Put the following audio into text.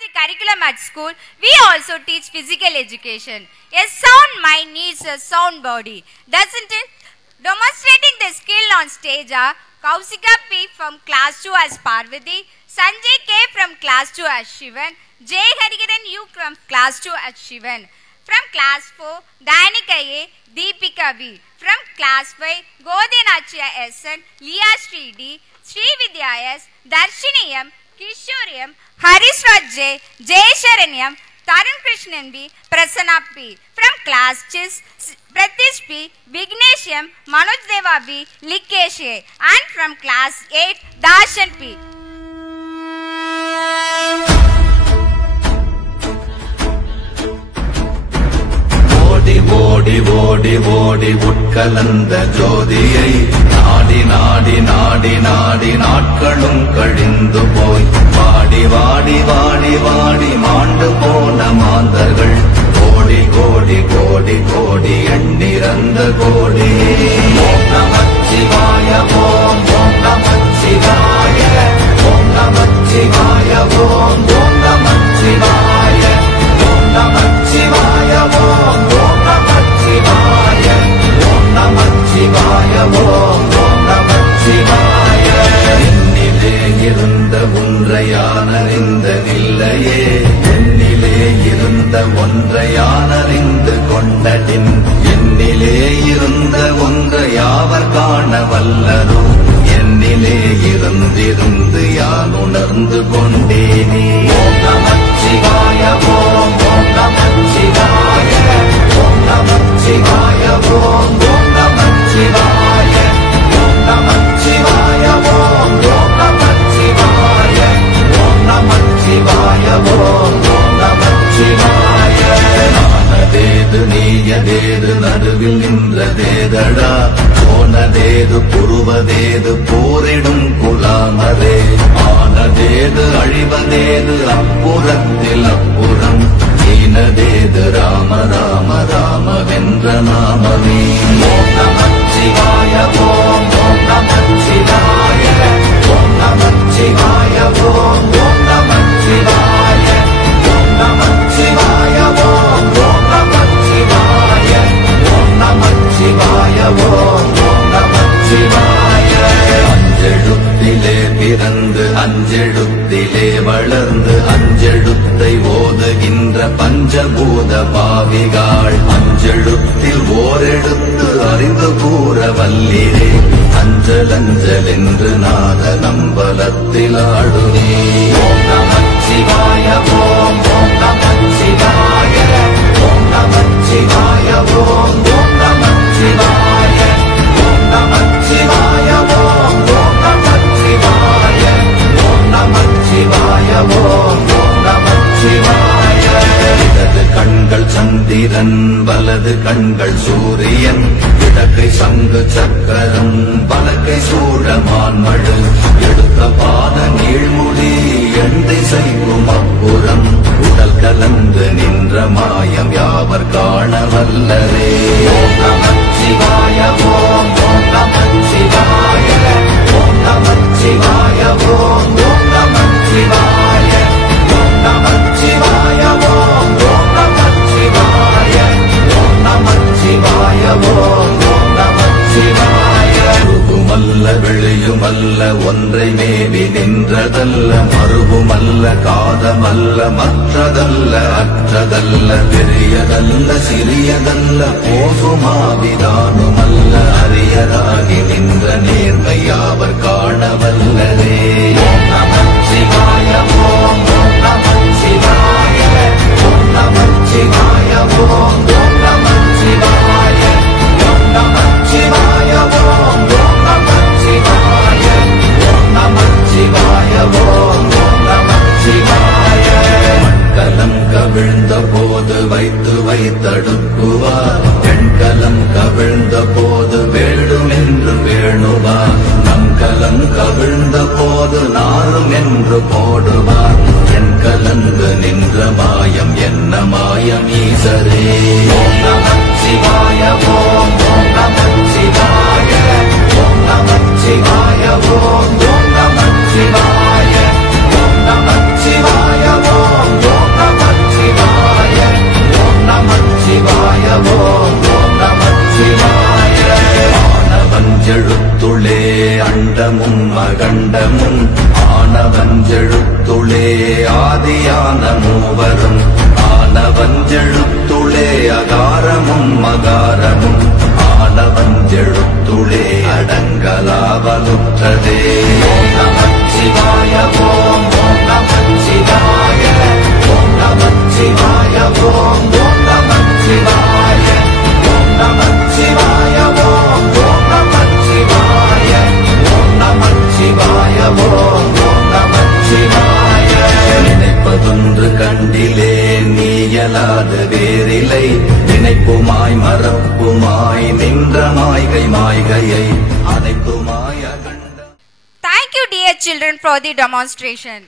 the curriculum at school, we also teach physical education. A sound mind needs a sound body, doesn't it? Demonstrating the skill on stage are Kausika P. from class 2 as Parvati, Sanjay K. from class 2 as Shivan, J. Hariharan U. from class 2 as Shivan. From class 4, Danika A. Deepika B. From class 5, Godinachya S. N. Leah Sri D. Srividya S. Darshini M. Kishore M. Harisraj J. Jayasharanyam, Tarun Krishnan B. Prasanna P. From class 6, Pratish P. Vignesh M. Manoj Deva B. Likesh A. And from class 8, Darshan P. ஓடி ஓடி ஓடி உட்கலந்த ஜோதியை நாடி நாடி நாடி நாடி நாட்களும் கழிந்து போய் வாடி வாடி வாடி வாடி மாண்டு போன மாந்தர்கள் கோடி கோடி கோடி கோடி எண்ணிறந்த கோடி. ஓம் நமச்சிவாய ஓம் ஓம் நமச்சிவாய ஓம் நமச்சிவாய ஓம் ஓம் நமச்சிவாய ஓம் நமச்சிவாய ஓம் ஓம் நமச்சிவாய ஓம் நமச்சிவாய ஓம் ஓம் நமச்சிவாய. என்னிலே இருந்த ஒன்றையானறிந்ததில்லையே, என்னிலே இருந்த ஒன்றையானறிந்து கொண்டடின், என்னிலே இருந்த ஒன்றை யாவர் காண வல்லரோ, என்னிலே இருந்திருந்து யான் உணர்ந்து கொண்டேனே. ஓம் நமச்சிவாய ஓம் ஓம் நமச்சிவாய ஓம் நமச்சிவாய ஓம் ஓம் நமச்சிவாய ஓம் நமச்சிவாய ஓம் ஓம் நமச்சிவாய ஓம் நமச்சிவாய ஓம் ஓம் நமச்சிவாய. நானதேது நீயதேது நடுவில் நின்றதேதடா, போனதேது புருவதேது போரிடும் குலாமரே, ஆனதேது அழிவதேது அப்புறத்தில் அப்புறம், ஈனதேது ராம ராம ராம வென்ற நாமமே. ஓம் நமச்சிவாய ஓம் ஓம் நமச்சிவாய ஓம் நமச்சிவாய ஓம் ஓம் நமச்சிவாய ஓம் நமச்சிவாய ஓம் ஓம் நமச்சிவாய ஓம் நமச்சிவாய ஓம் ஓம் நமச்சிவாய. அஞ்செழுத்திலே பிறந்து அஞ்செழுத்திலே வளர்ந்து அஞ்செழுத்தை ஓதுகின்ற பஞ்சபூத பாவிகாள், அஞ்செழுத்தில் ஓரெழுத்து அறிந்து கூற வல்லிரே, அஞ்சல் அஞ்சல் என்று நாத நம்பலத்தில் ஆடுனே. ஓம் நமச்சிவாய ஓம் ஓம் நமச்சிவாய ஓம் நமச்சிவாய ஓம் ஓம் நமச்சிவாய ஓம் நமச்சிவாய ஓம் ஓம் நமச்சிவாய ஓம் நமச்சிவாய ஓம் ஓம் நமச்சிவாய. இடது கண்கள் சந்திரன் வலது கண்கள் சூரியன், இடக்கை சங்கு சக்கரம் வலக்கை சூழமான் மழு, எடுத்த பாத நீழ்முடி எண் திசைக்கும் அப்புறம், உடல் கலந்து நின்ற மாயம் யாவர் காண வல்லரே. ஓம் நமச்சிவாய ஓம் ஓம் நமச்சிவாய ஓம் நமச்சிவாய ஓம் ஓம் நமச்சிவாய ஓம் நமச்சிவாய ஓம் ஓம் நமச்சிவாய ஓம் நமச்சிவாய ஓம் ஓம் நமச்சிவாய. உருகுமல்ல வெளியுமல்ல ஒன்றை மேவி நின்றதல்ல, மறுகுமல்ல காதமல்ல மற்றதல்ல அற்றதல்ல, பெரியதல்ல சிறியதல்ல போகுமாவிதானுமல்ல, அரியராகி நின்ற நேர்மையாவர் காண வல்லரே. ஓம் நமச்சிவாய ஓம் ஓம் நமச்சிவாய ஓம் நமச்சிவாய ஓம் ஓம் நமச்சிவாய ஓம் நமச்சிவாய ஓம் ஓம் நமச்சிவாய ஓம் நமச்சிவாய ஓம் ஓம் நமச்சிவாய. மண்கலம் கவிழ்ந்த போது வைத்து வைத்தடுக்குவார், பெண்கலம் கவிழ்ந்த போது வேடும் என்று வேணுவார், நம்கலம் கவிழ்ந்த போது நாரும் என்று போடுவார், என் கலந்து நின்ற மாயம் என்ன மாயம் ஈசரே. ஓம் நமச்சிவாய ஓம் ஓம் நமச்சிவாய ஓம் நமச்சிவாய ஓம் ஓம் நமச்சிவாய ஓம் நமச்சிவாய ஓம் ஆதியான மூவரும் ஆனவஞ்செழுத்துளே அகாரமும் மகாரமும் ஆனவஞ்செழுத்துளே அடங்கலாவலுற்றதே. ஓம் நமச்சிவாய ஓம் ஓம் நமச்சிவாய ஓம் நமச்சிவாய ஓம் ஓம் நமச்சிவாய ஓம் நமச்சிவாய ஓம் ஓம் நமச்சிவாய ஓம் நமச்சிவாய ஓம் ஓம் நமச்சிவாய. நினைப்பதொன்று கண்டிலே நீயலாத வேறிலை நினைப்புமாய் மறப்புமாய் நின்ற மாய்கை மாய்கையை அனைத்துமாய் அகண்ட. Thank you dear children for the demonstration.